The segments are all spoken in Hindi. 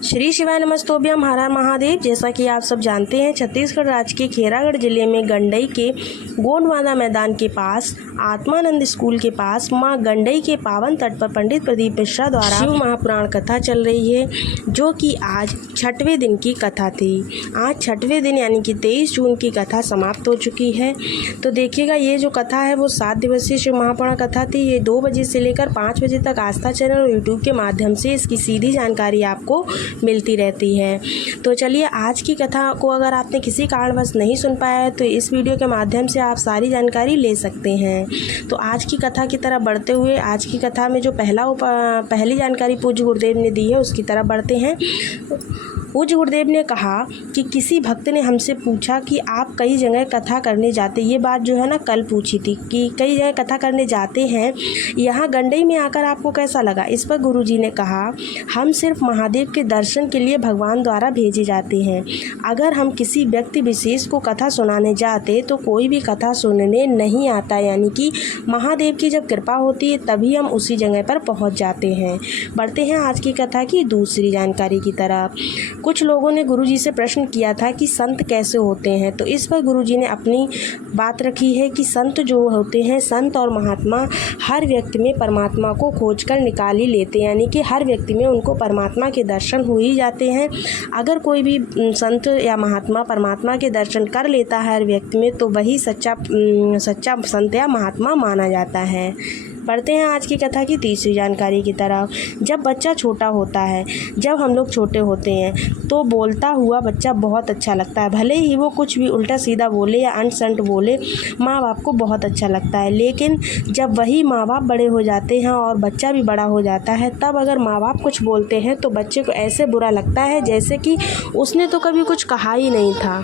श्री शिवाय नमस्तोभ्यम, हर हर महादेव। जैसा कि आप सब जानते हैं, छत्तीसगढ़ राज्य के खेरागढ़ जिले में गंडई के गोंडवाना मैदान के पास आत्मानंद स्कूल के पास मां गंडई के पावन तट पर पंडित प्रदीप मिश्रा द्वारा शिव महापुराण कथा चल रही है, जो कि आज 6वें दिन की कथा थी। आज 6वें दिन यानी कि 23 जून की कथा समाप्त हो चुकी है। तो देखिएगा, ये जो कथा है वो 7 दिवसीय शिव महापुराण कथा थी। ये 2 बजे से लेकर 5 बजे तक आस्था चैनल और यूट्यूब के माध्यम से इसकी सीधी जानकारी आपको मिलती रहती है। तो चलिए, आज की कथा को अगर आपने किसी कारणवश नहीं सुन पाया है तो इस वीडियो के माध्यम से आप सारी जानकारी ले सकते हैं। तो आज की कथा की तरफ बढ़ते हुए, आज की कथा में जो पहली जानकारी पूज्य गुरुदेव ने दी है उसकी तरफ बढ़ते हैं। पूज्य गुरुदेव ने कहा कि किसी भक्त ने हमसे पूछा कि आप कई जगह कथा करने जाते, ये बात जो है ना कल पूछी थी कि कई जगह कथा करने जाते हैं, यहाँ गंडई में आकर आपको कैसा लगा। इस पर गुरुजी ने कहा, हम सिर्फ महादेव के दर्शन के लिए भगवान द्वारा भेजे जाते हैं। अगर हम किसी व्यक्ति विशेष को कथा सुनाने जाते तो कोई भी कथा सुनने नहीं आता, यानी कि महादेव की जब कृपा होती है तभी हम उसी जगह पर पहुँच जाते हैं। बढ़ते हैं आज की कथा की दूसरी जानकारी की तरफ। कुछ लोगों ने गुरुजी से प्रश्न किया था कि संत कैसे होते हैं, तो इस पर गुरुजी ने अपनी बात रखी है कि संत जो होते हैं, संत और महात्मा हर व्यक्ति में परमात्मा को खोजकर निकाल ही लेते हैं, यानी कि हर व्यक्ति में उनको परमात्मा के दर्शन हो ही जाते हैं। अगर कोई भी संत या महात्मा परमात्मा के दर्शन कर लेता है हर व्यक्ति में, तो वही सच्चा संत या महात्मा माना जाता है। बढ़ते हैं आज की कथा की तीसरी जानकारी की तरफ। जब बच्चा छोटा होता है, जब हम लोग छोटे होते हैं तो बोलता हुआ बच्चा बहुत अच्छा लगता है। भले ही वो कुछ भी उल्टा सीधा बोले या अंट संट बोले, माँ बाप को बहुत अच्छा लगता है। लेकिन जब वही माँ बाप बड़े हो जाते हैं और बच्चा भी बड़ा हो जाता है, तब अगर माँ बाप कुछ बोलते हैं तो बच्चे को ऐसे बुरा लगता है जैसे कि उसने तो कभी कुछ कहा ही नहीं था।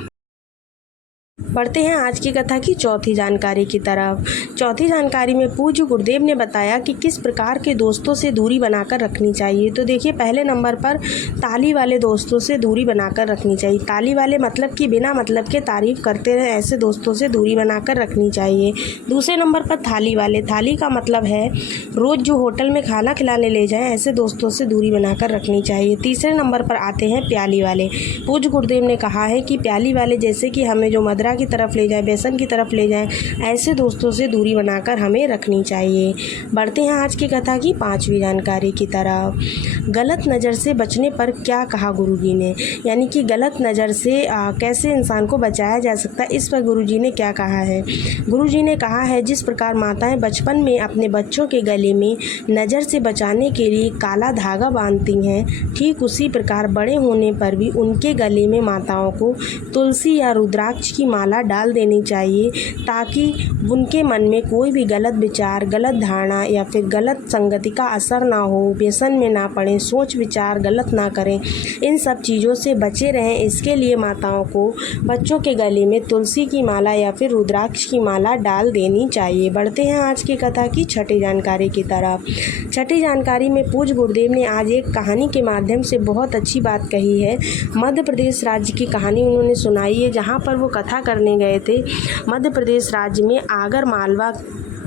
बढ़ते हैं आज की कथा की चौथी जानकारी की तरफ। चौथी जानकारी में पूज्य गुरुदेव ने बताया कि किस प्रकार के दोस्तों से दूरी बनाकर रखनी चाहिए। तो देखिए, पहले नंबर पर ताली वाले दोस्तों से दूरी बनाकर रखनी चाहिए। ताली वाले मतलब कि बिना मतलब के तारीफ करते रहे, ऐसे दोस्तों से दूरी बनाकर रखनी चाहिए। दूसरे नंबर पर थाली वाले, थाली का मतलब है रोज़ जो होटल में खाना खिलाने ले जाएं, ऐसे दोस्तों से दूरी बनाकर रखनी चाहिए। तीसरे नंबर पर आते हैं प्याली वाले। पूज्य गुरुदेव ने कहा है कि प्याली वाले जैसे कि हमें जो मदरा की तरफ ले जाए, व्यसन की तरफ ले जाए, ऐसे दोस्तों से दूरी बनाकर हमें रखनी चाहिए। बढ़ते हैं आज की कथा की पांचवी जानकारी की तरफ। गलत नज़र से बचने पर क्या कहा गुरुजी ने, यानी कि गलत नज़र से कैसे इंसान को बचाया जा सकता है, इस पर गुरुजी ने क्या कहा है। गुरुजी ने कहा है, जिस प्रकार माताएं बचपन में अपने बच्चों के गले में नज़र से बचाने के लिए काला धागा बांधती हैं, ठीक उसी प्रकार बड़े होने पर भी उनके गले में माताओं को तुलसी या रुद्राक्ष की माला डाल देनी चाहिए, ताकि उनके मन में कोई भी गलत विचार, गलत धारणा या फिर गलत संगति का असर ना हो, व्यसन में ना पड़े, सोच विचार गलत ना करें, इन सब चीज़ों से बचे रहें। इसके लिए माताओं को बच्चों के गले में तुलसी की माला या फिर रुद्राक्ष की माला डाल देनी चाहिए। बढ़ते हैं आज की कथा की छठी जानकारी की तरफ। छठी जानकारी में पूज्य गुरुदेव ने आज एक कहानी के माध्यम से बहुत अच्छी बात कही है। मध्य प्रदेश राज्य की कहानी उन्होंने सुनाई है, जहाँ पर वो कथा करने गए थे। मध्य प्रदेश राज्य में आगर मालवा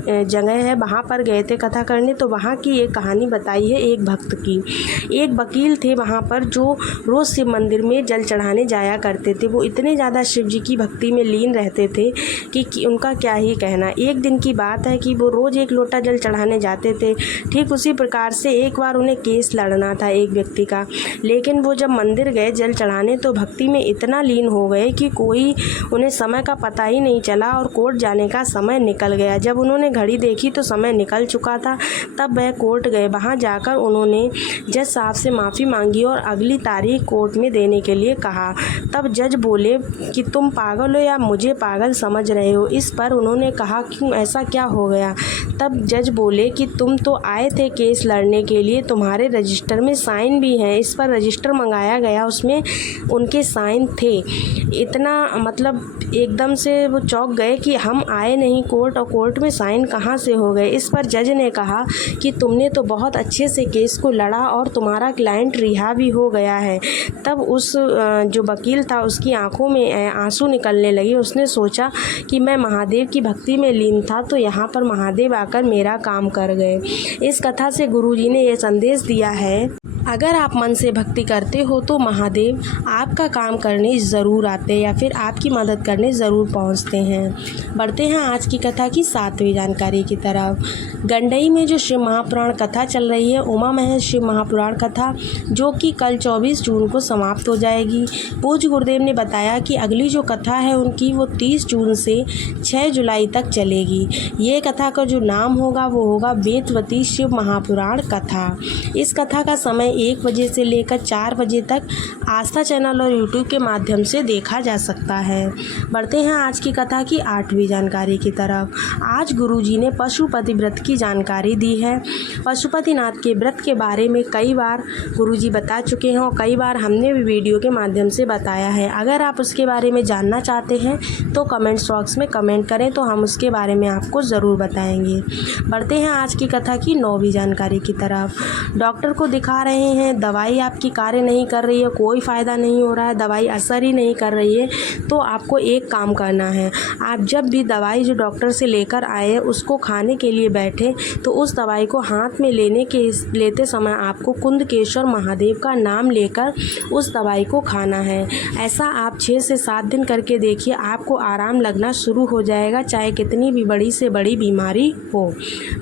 जगह है, वहाँ पर गए थे कथा करने। तो वहाँ की एक कहानी बताई है एक भक्त की। एक वकील थे वहाँ पर, जो रोज़ शिव मंदिर में जल चढ़ाने जाया करते थे। वो इतने ज़्यादा शिव जी की भक्ति में लीन रहते थे कि उनका क्या ही कहना। एक दिन की बात है कि वो रोज़ 1 लोटा जल चढ़ाने जाते थे। ठीक उसी प्रकार से एक बार उन्हें केस लड़ना था एक व्यक्ति का, लेकिन वो जब मंदिर गए जल चढ़ाने तो भक्ति में इतना लीन हो गए कि कोई उन्हें समय का पता ही नहीं चला और कोर्ट जाने का समय निकल गया। जब उन्होंने घड़ी देखी तो समय निकल चुका था। तब वह कोर्ट गए। वहां जाकर उन्होंने जज साहब से माफ़ी मांगी और अगली तारीख कोर्ट में देने के लिए कहा। तब जज बोले कि तुम पागल हो या मुझे पागल समझ रहे हो। इस पर उन्होंने कहा, क्यों, ऐसा क्या हो गया। तब जज बोले कि तुम तो आए थे केस लड़ने के लिए, तुम्हारे रजिस्टर में साइन भी हैं। इस पर रजिस्टर मंगाया गया, उसमें उनके साइन थे। इतना मतलब एकदम से वो चौंक गए कि हम आए नहीं कोर्ट और कोर्ट में साइन कहाँ से हो गए। इस पर जज ने कहा कि तुमने तो बहुत अच्छे से केस को लड़ा और तुम्हारा क्लाइंट रिहा भी हो गया है। तब उस जो वकील था उसकी आंखों में आंसू निकलने लगे। उसने सोचा कि मैं महादेव की भक्ति में लीन था, तो यहाँ पर महादेव आकर मेरा काम कर गए। इस कथा से गुरुजी ने यह संदेश दिया है, अगर आप मन से भक्ति करते हो तो महादेव आपका काम करने ज़रूर आते हैं या फिर आपकी मदद करने ज़रूर पहुंचते हैं। बढ़ते हैं आज की कथा की 7वीं जानकारी की तरफ। गंडई में जो शिव महापुराण कथा चल रही है, उमा महेश शिव महापुराण कथा, जो कि कल 24 जून को समाप्त हो जाएगी। पूज्य गुरुदेव ने बताया कि अगली जो कथा है उनकी वो 30 जून से 6 जुलाई तक चलेगी। ये कथा का जो नाम होगा वो होगा वेदवती शिव महापुराण कथा। इस कथा का समय 1 बजे से लेकर 4 बजे तक आस्था चैनल और यूट्यूब के माध्यम से देखा जा सकता है। बढ़ते हैं आज की कथा की 8वीं जानकारी की तरफ। आज गुरुजी ने पशुपति व्रत की जानकारी दी है। पशुपतिनाथ के व्रत के बारे में कई बार गुरुजी बता चुके हैं और कई बार हमने भी वीडियो के माध्यम से बताया है। अगर आप उसके बारे में जानना चाहते हैं तो कमेंट्स बॉक्स में कमेंट करें तो हम उसके बारे में आपको ज़रूर बताएंगे। बढ़ते हैं आज की कथा की 9वीं जानकारी की तरफ। डॉक्टर को दिखा रहे हैं, दवाई आपकी कार्य नहीं कर रही है, कोई फ़ायदा नहीं हो रहा है, दवाई असर ही नहीं कर रही है, तो आपको एक काम करना है। आप जब भी दवाई जो डॉक्टर से लेकर आए उसको खाने के लिए बैठे तो उस दवाई को हाथ में लेते समय आपको कुंदकेश्वर महादेव का नाम लेकर उस दवाई को खाना है। ऐसा आप 6 से 7 दिन करके देखिए, आपको आराम लगना शुरू हो जाएगा, चाहे कितनी भी बड़ी से बड़ी बीमारी हो।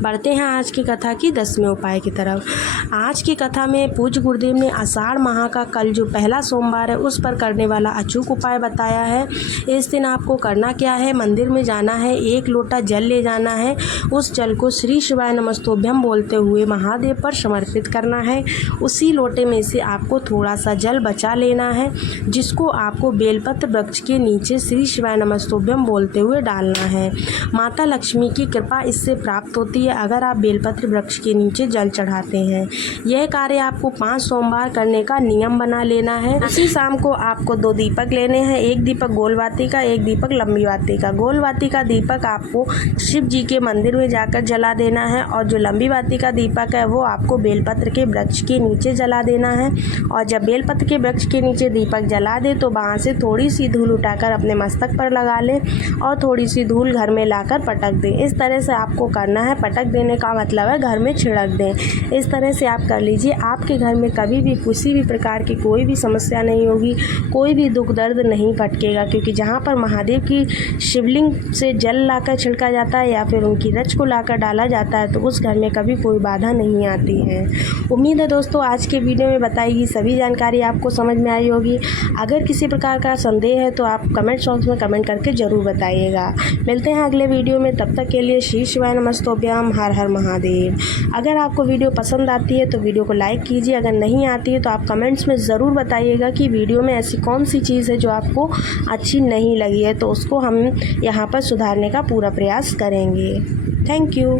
बढ़ते हैं आज की कथा की 10वें उपाय की तरफ। आज की कथा में पूज्य गुरुदेव ने आषाढ़ माह का कल जो पहला सोमवार है उस पर करने वाला अचूक उपाय बताया है। इस दिन आपको करना क्या है, मंदिर में जाना है, 1 लोटा जल ले जाना है, उस जल को श्री शिवाय नमस्तुभ्यम बोलते हुए महादेव पर समर्पित करना है। उसी लोटे में से आपको थोड़ा सा जल बचा लेना है, जिसको आपको बेलपत्र वृक्ष के नीचे श्री शिवाय नमस्तुभ्यम बोलते हुए डालना है। माता लक्ष्मी की कृपा इससे प्राप्त होती है अगर आप बेलपत्र वृक्ष के नीचे जल चढ़ाते हैं। यह कार्य आपको 5 सोमवार करने का नियम बना लेना है। उसी शाम को आपको 2 दीपक लेने हैं, 1 दीपक गोल बाती का, 1 दीपक लंबी बाती का। गोल बाती का दीपक आपको शिव जी के मंदिर में जाकर जला देना है और जो लंबी बाती का दीपक है वो आपको बेलपत्र के वृक्ष के नीचे जला देना है। और जब बेलपत्र के वृक्ष के नीचे दीपक जला दे तो वहाँ से थोड़ी सी धूल उठाकर अपने मस्तक पर लगा ले और थोड़ी सी धूल घर में लाकर पटक दें। इस तरह से आपको करना है। पटक देने का मतलब है घर में छिड़क दें। इस तरह से आप कर लीजिए, आपके घर में कभी भी किसी भी प्रकार की कोई भी समस्या नहीं होगी, कोई भी दुख दर्द नहीं फटकेगा, क्योंकि जहाँ पर महादेव की शिवलिंग से जल लाकर छिड़का जाता है या फिर उनकी रच को लाकर डाला जाता है तो उस घर में कभी कोई बाधा नहीं आती है। उम्मीद है दोस्तों आज के वीडियो में बताई गई सभी जानकारी आपको समझ में आई होगी। अगर किसी प्रकार का संदेह है तो आप कमेंट बॉक्स में कमेंट करके ज़रूर बताइएगा। मिलते हैं अगले वीडियो में, तब तक के लिए श्री शिवाय नमस्तुभ्यम, हर हर महादेव। अगर आपको वीडियो पसंद आती है तो वीडियो को लाइक कीजिए, अगर नहीं आती है तो आप कमेंट्स में ज़रूर बताइएगा कि वीडियो में ऐसी कौन सी चीज़ है जो आपको अच्छी नहीं लगी है, तो उसको हम यहाँ पर सुधारने का पूरा प्रयास करेंगे। Thank you.